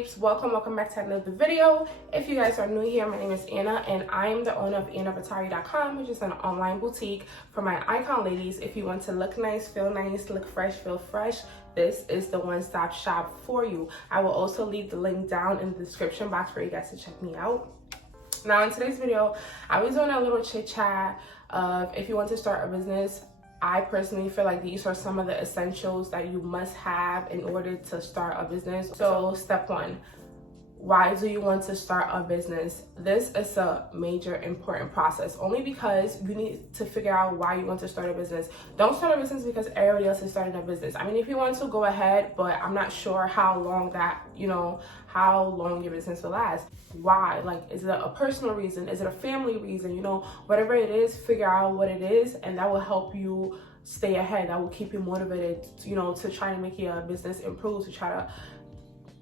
babes, welcome back to another video. If you guys are new here, my name is Anna and I am the owner of AnnaVitari.com, which is an online boutique for my icon ladies. If you want to look nice, look fresh, feel fresh, this is the one-stop shop for you. I will also leave the link down in the description box for you guys to check me out. Now in today's video, I was doing a little chit chat of if you want to start a business. I personally feel like these are some of the essentials that you must have in order to start a business. So step one, why do you want to start a business? This is a major important process only because you need to figure out why you want to start a business. Don't start a business because everybody else is starting a business. I mean, if you want to, go ahead, but I'm not sure how long how long your business will last. Why? Like, is it a personal reason? Is it a family reason? Whatever it is, figure out what it is, and that will help you stay ahead. That will keep you motivated, to try to make your business improve, to try to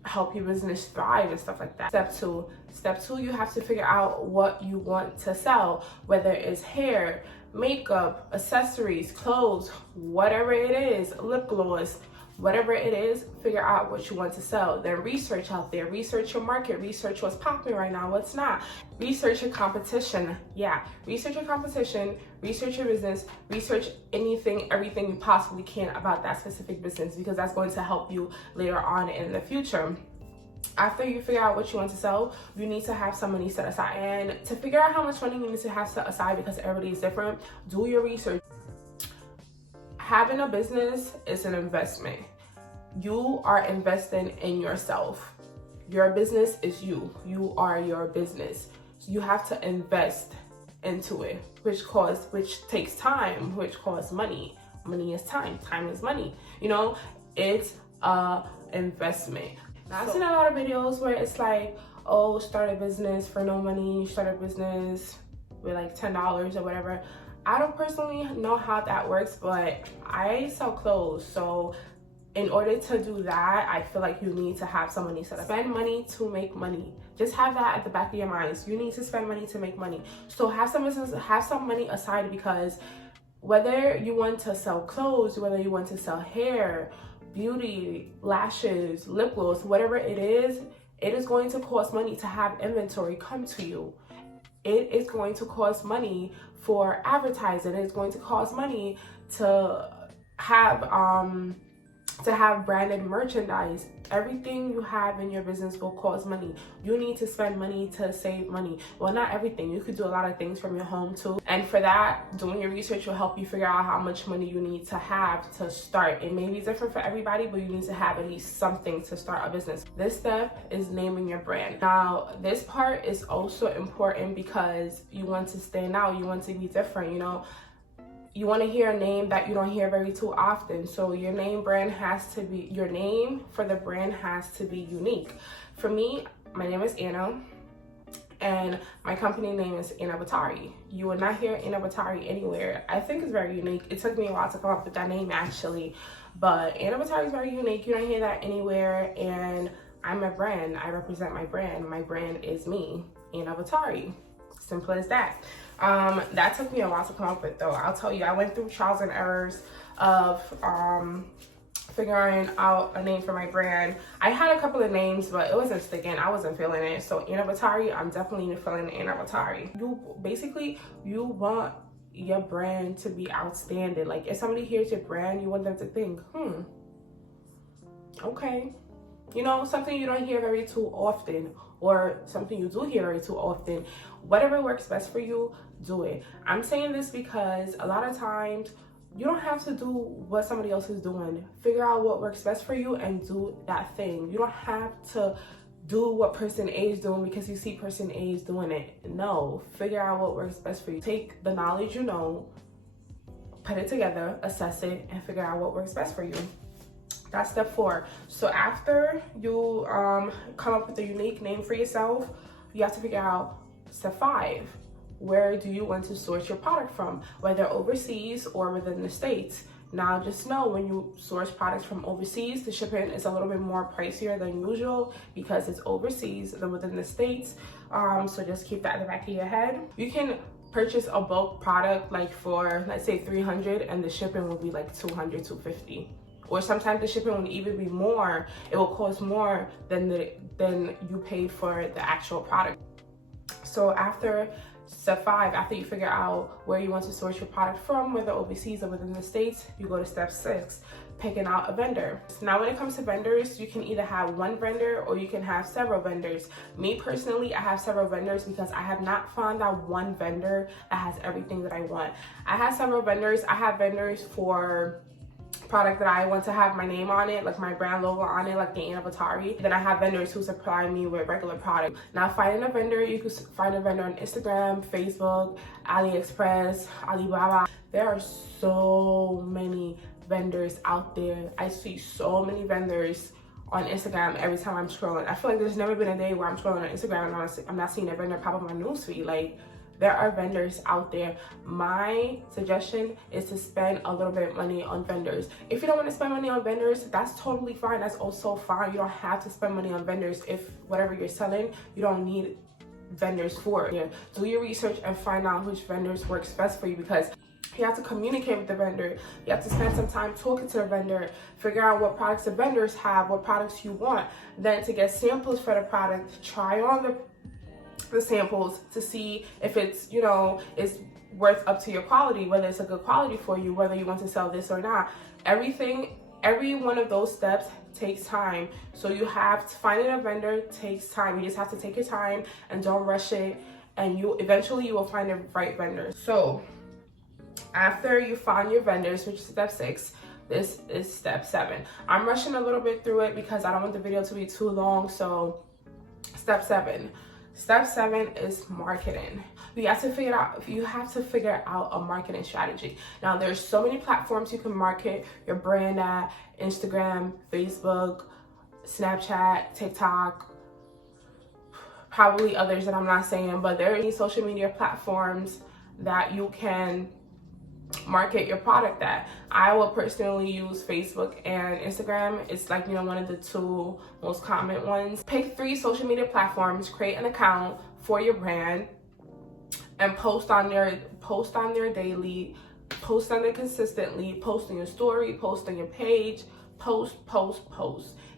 help your business thrive and stuff like that. Step two, you have to figure out what you want to sell, whether it's hair, makeup, accessories, clothes, whatever it is, lip gloss, whatever it is, figure out what you want to sell. Then research out there, research your market, research what's popping right now, what's not. Research your competition. Yeah, research your competition, research your business, research everything you possibly can about that specific business, because that's going to help you later on in the future. After you figure out what you want to sell, you need to have some money set aside. And to figure out how much money you need to have set aside, because everybody is different, do your research. Having a business is an investment. You are investing in yourself. Your business is you. You are your business. So you have to invest into it, which takes time, which costs money. Money is time. Time is money. It's a investment. Now, I've seen a lot of videos where it's like, oh, start a business for no money, start a business with like $10 or whatever. I don't personally know how that works, but I sell clothes. So in order to do that, I feel like you need to have some money set up. Spend money to make money. Just have that at the back of your minds. You need to spend money to make money. So have some money aside, because whether you want to sell clothes, whether you want to sell hair, beauty, lashes, lip gloss, whatever it is going to cost money to have inventory come to you. It is going to cost money for advertising. It's going to cost money to have branded merchandise. Everything you have in your business will cost money. You need to spend money to save money. Well, not everything. You could do a lot of things from your home too. And for that, doing your research will help you figure out how much money you need to have to start. It may be different for everybody, but you need to have at least something to start a business. This step is naming your brand. Now, this part is also important because you want to stand out. You want to be different, You want to hear a name that you don't hear very too often. So your name for the brand has to be unique. For me, my name is Anna and my company name is AnnaVitari. You will not hear AnnaVitari anywhere. I think it's very unique. It took me a while to come up with that name actually, but AnnaVitari is very unique. You don't hear that anywhere, and I'm a brand. I represent my brand. My brand is me, AnnaVitari. Simple as that. That took me a while to come up with, though. I'll tell you, I went through trials and errors of figuring out a name for my brand. I had a couple of names, but it wasn't sticking. I wasn't feeling it. So AnnaVitari, I'm definitely feeling AnnaVitari. You want your brand to be outstanding. Like, if somebody hears your brand, you want them to think, okay. Something you don't hear very too often, or something you do hear very too often. Whatever works best for you, do it. I'm saying this because a lot of times you don't have to do what somebody else is doing. Figure out what works best for you and do that thing. You don't have to do what person A is doing because you see person A is doing it. No, figure out what works best for you. Take the knowledge put it together, assess it, and figure out what works best for you. That's step 4. So after you come up with a unique name for yourself, you have to figure out step 5. Where do you want to source your product from, whether overseas or within the States? Now, just know when you source products from overseas, the shipping is a little bit more pricier than usual because it's overseas than within the States. So just keep that in the back of your head. You can purchase a bulk product like for, let's say, $300, and the shipping will be like $200, $250. Or sometimes the shipping will even be more. It will cost more than than you paid for the actual product. So after step 5, after you figure out where you want to source your product from, whether overseas or within the States, you go to step 6, picking out a vendor. So now when it comes to vendors, you can either have one vendor or you can have several vendors. Me personally, I have several vendors because I have not found that one vendor that has everything that I want. I have several vendors. I have vendors for product that I want to have my name on it, like my brand logo on it, like the Anna Batari. Then I have vendors who supply me with regular product. Now finding a vendor, you can find a vendor on Instagram, Facebook, AliExpress, Alibaba. There are so many vendors out there. I see so many vendors on Instagram every time I'm scrolling. I feel like there's never been a day where I'm scrolling on Instagram and I'm not seeing a vendor pop up on my newsfeed. Like, there are vendors out there. My suggestion is to spend a little bit of money on vendors. If you don't want to spend money on vendors, that's totally fine. That's also fine. You don't have to spend money on vendors if whatever you're selling, you don't need vendors for it. Yeah. Do your research and find out which vendors works best for you, because you have to communicate with the vendor. You have to spend some time talking to the vendor, figure out what products the vendors have, what products you want, then to get samples for the product, try on the samples to see if it's, you know, is worth up to your quality, whether it's a good quality for you, whether you want to sell this or not. Every one of those steps takes time. So you have to, finding a vendor takes time. You just have to take your time and don't rush it, and you eventually will find the right vendor. So after you find your vendors, which is step 6, this is step 7. I'm rushing a little bit through it because I don't want the video to be too long. So step 7. Step 7 is marketing. You have to figure out a marketing strategy. Now, there's so many platforms you can market your brand at: Instagram, Facebook, Snapchat, TikTok, probably others that I'm not saying, but there are any social media platforms that you can market your product at. I will personally use Facebook and Instagram. It's like, you know, one of the 2 most common ones. Pick 3 social media platforms, create an account for your brand, and post on there daily, post on there consistently, post on your story, post on your page, post.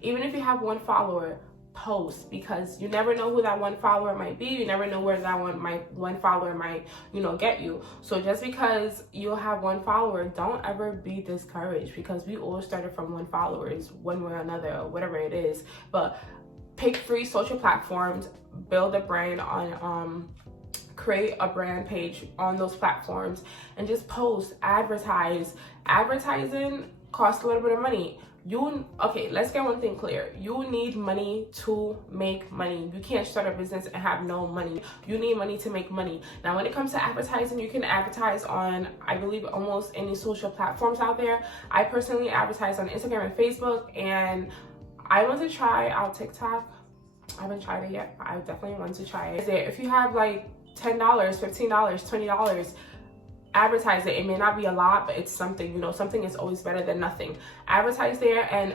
Even if you have 1 follower, post, because you never know who that 1 follower might be. You never know where that one follower might, you know, get you. So just because you have 1 follower, don't ever be discouraged, because we all started from 1 followers one way or another, or whatever it is. But pick 3 social platforms, build a brand on create a brand page on those platforms, and just post, advertise. Advertising costs a little bit of money. Okay, let's get one thing clear. You need money to make money. You can't start a business and have no money. You need money to make money. Now, when it comes to advertising, you can advertise on, I believe, almost any social platforms out there. I personally advertise on Instagram and Facebook, and I want to try out TikTok. I haven't tried it yet, but I definitely want to try it. If you have like $10, $15, $20, advertise it. It may not be a lot, but it's something. You know, something is always better than nothing. Advertise there. And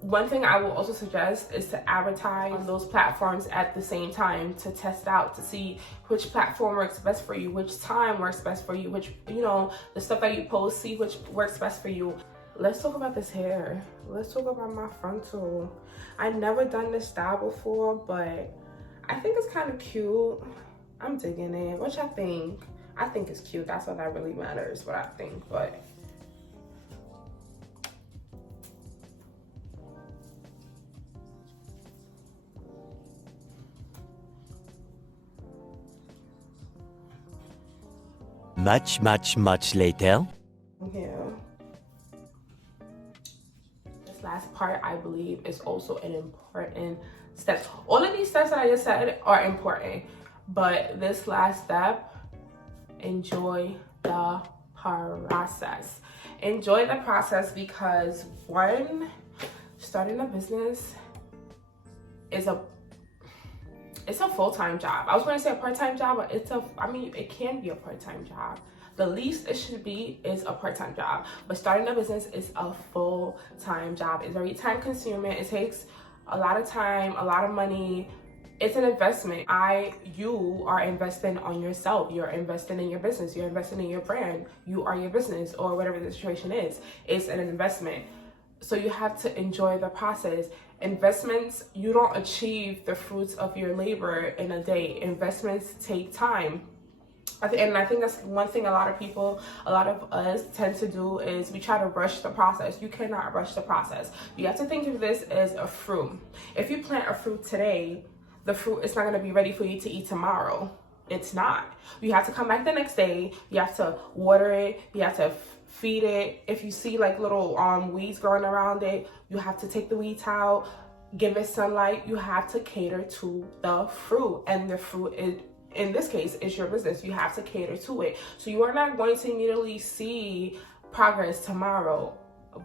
one thing I will also suggest is to advertise on those platforms at the same time, to test out, to see which platform works best for you, which time works best for you, which, you know, the stuff that you post, see which works best for you. Let's talk about this hair. Let's talk about my frontal. I've never done this style before, but I think it's kind of cute. I'm digging it. What y'all think? I think it's cute. That's all that really matters, what I think. But much later. Yeah. This last part, I believe, is also an important step. All of these steps that I just said are important, but this last step, enjoy the process. Enjoy the process, because starting a business is a full-time job. I was going to say a part-time job, but it can be a part-time job. The least it should be is a part-time job, but starting a business is a full-time job. It's very time-consuming. It takes a lot of time, a lot of money. It's an investment. You are investing on yourself. You're investing in your business. You're investing in your brand. You are your business, or whatever the situation is. It's an investment. So you have to enjoy the process. Investments, you don't achieve the fruits of your labor in a day. Investments take time. And I think that's one thing a lot of us tend to do is we try to rush the process. You cannot rush the process. You have to think of this as a fruit. If you plant a fruit today, the fruit is not going to be ready for you to eat tomorrow. It's not. You have to come back the next day. You have to water it. You have to feed it. If you see like little weeds growing around it, you have to take the weeds out, give it sunlight. You have to cater to the fruit, and the fruit is, in this case, is your business. You have to cater to it. So you are not going to immediately see progress tomorrow,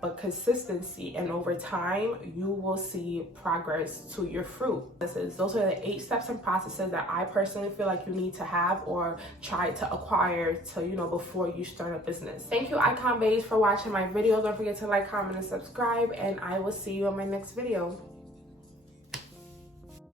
but consistency, and over time you will see progress to your fruit. Those are the 8 steps and processes that I personally feel like you need to have or try to acquire to, before you start a business. Thank you, Icon Babes, for watching my video. Don't forget to like, comment, and subscribe, and I will see you in my next video.